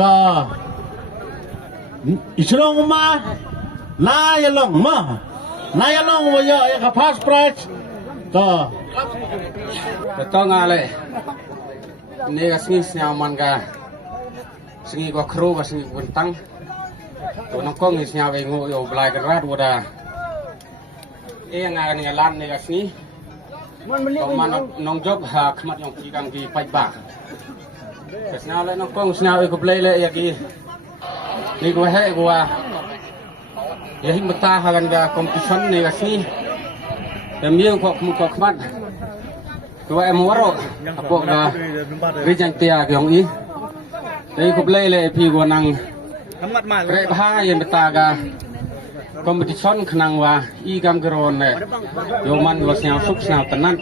ก็อิสลองมานายลองมานายลองว่าเยอะกับพาสปอร์ตก็ต้องอะไรนี่ก็สิ่งที่มันก็สิ่งก็ครูก็สิ่งบนตั้งตัวน้องกงนี่สิ่งเอาไปงูอยู่บลายกันรัดวัวดางานนี่ร้านนี่ก็สิ่งตัวมันน้องจบหาขมัดyang kigang di pajak kesana leน้องกงสิ่งเอาไปก็เลยเลยอย่างนี้นี่ก็ให้กูว่าอย่าให้มาตาหากันกับคอมเพลชันนี่ก็สิ่งแต่มีอย่างก็มุกขมัดตัวwarok apa dah rijang tia yang ini dari kublai le pi gua nang rek bah yang betaga kompetisi kenang wah i gam geron le yoman gua siau suk siau tenan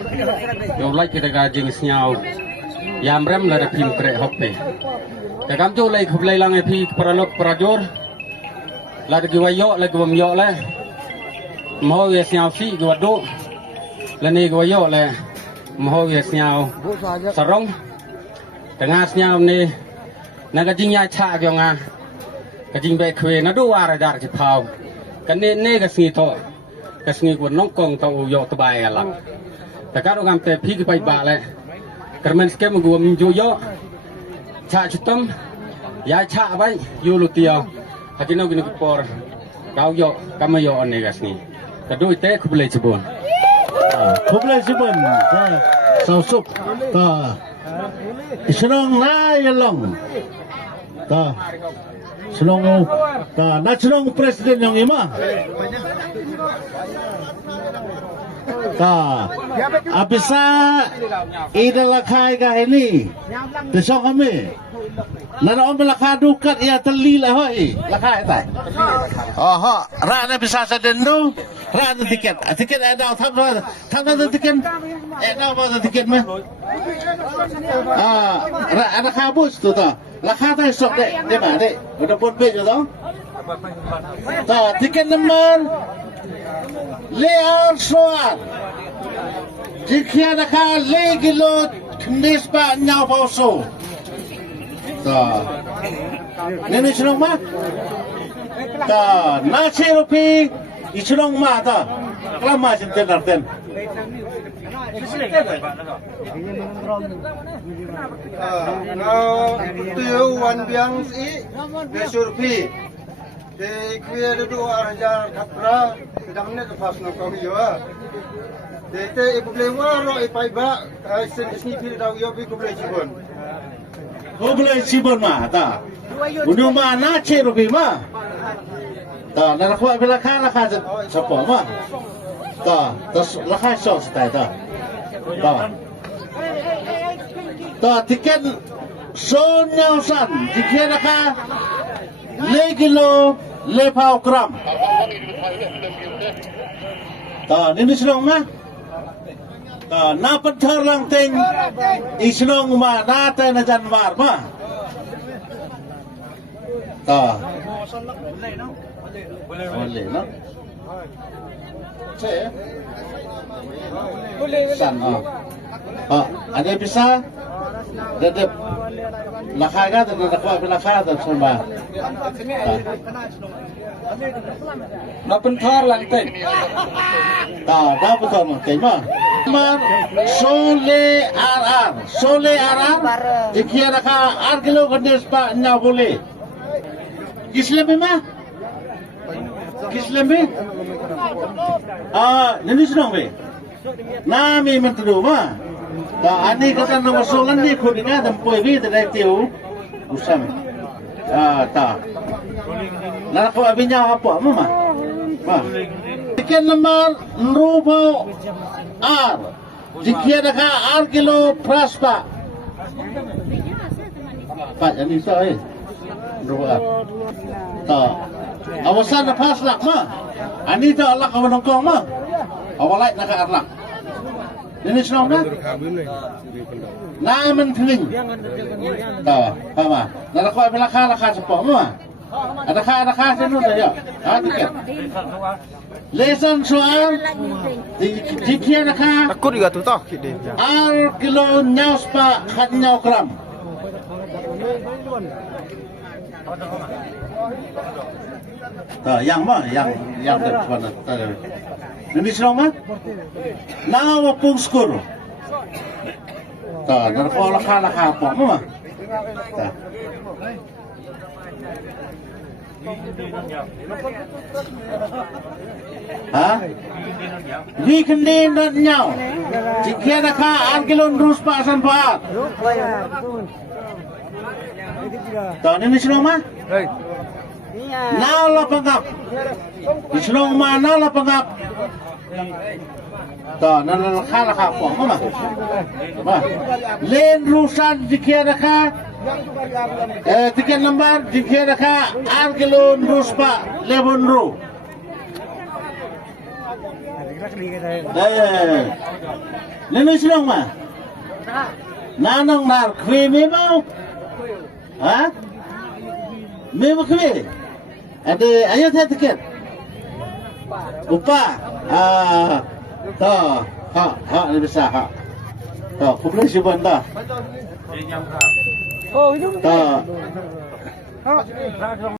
yo lai kita gajing siau yam rem le pim krek hoppe te kam tu le kublai lang pi peralok perajur la de gua yo le gua yo le mau ye siau si gua do le ni gua yo le mau việc nhau sarong tengah nhau ni nak kajing ya cha kyo nga kajing be khwe na do wa ra dar chi phao kan ne ka sni to ka sni ko nong kong to yo to bai ala ta ka ro gam te phi ki pai ba le kermen skem go mi jo yo cha chutam ya cha bai yu lu tio hakino gini por kau yo kam yo ne ka sni ka do te ku ble chi bonผมเลยสิบุญก็สาวสุกก็ฉลองนายลองก็ฉลองก็นักฉลองประธานyang imaก็abisa idala khai ka ini besok kami nana om lakha dukat ya telila hoi lakha tai oh rana bisa sedendu rana tiket ada tham tiket ada apa tiket mah ada kabus tu ta lakha tai sok dek mana dek udah pun be tu ta tiket nomor Leon Soan jika nak lagi lot nisba nyau pauso ta nene chulong ma ta na cherupi ichulong ma ta klama jinten narten tiêu wan biang si besurpi de kuya du arja thapra damne pas no ko yo de te ibulewa ro ipai ba sen sni pil daw yo bi kuble jibon Kublai sibon ma ta unu ma na cherupi ma ta na rakwa belakha sapo ma ta lakha sos ta tiket son nyau san tiket nakha le kilo le pau gram ta ni silong ma ta na panthar lang teng isilong ma na ta na janwar ma ta boleh no san ada bisa dedep lakhaga dan nakwa lakhaga semba na penthar lang teng ta da betul mah tema mar sole arar ikhia rakha 8 kilo gandes pa nya boleh kisle mah Kislembe? Nini senang be? Nami menteri mah. Dah ani kata nama soalan ni kau dengar dan poin ni tidak tahu. Usam. Tak. Nak kau abinya apa mama? Tiket nomor rupa R. Jika ada 8 kilo praspa. Pak jadi saya. Rupa R. Tak. Awasan lepas lak mah. Ani tu Allah kawan nongkong mah. Awalai nak arlak. Ini senang dah. Namen keling. Tahu, faham? Nak kau ambil lakha sepok mah. Ada kah senu dah ya. Tiket. Lesan soal. Jika nak takut juga tu tak kide al kilo nyaus pak 1 gram. Yang mah, yang depan tadi. Ini siapa mah? Nama pun skor. Dan kalau kalah apa mah? Hah? Weekend dan nyau. Jika ada kah angkelon terus pasan pak. Tahun ini siapa mah? Nala pangap. Islong mana nala pangap. Tahu nala kalah apa mah? Mah. Len rusan jika ada kah? Tiket lembar jika ada kah angkelon terus pak lebon ru. Lalu siapa mah? Nanong nar kue memang, ah? Memang kue. Ada ayat saya tiket. Upah, ha lebih sah, ha. Kumpulan siapa anda? Oh, itu. Ta.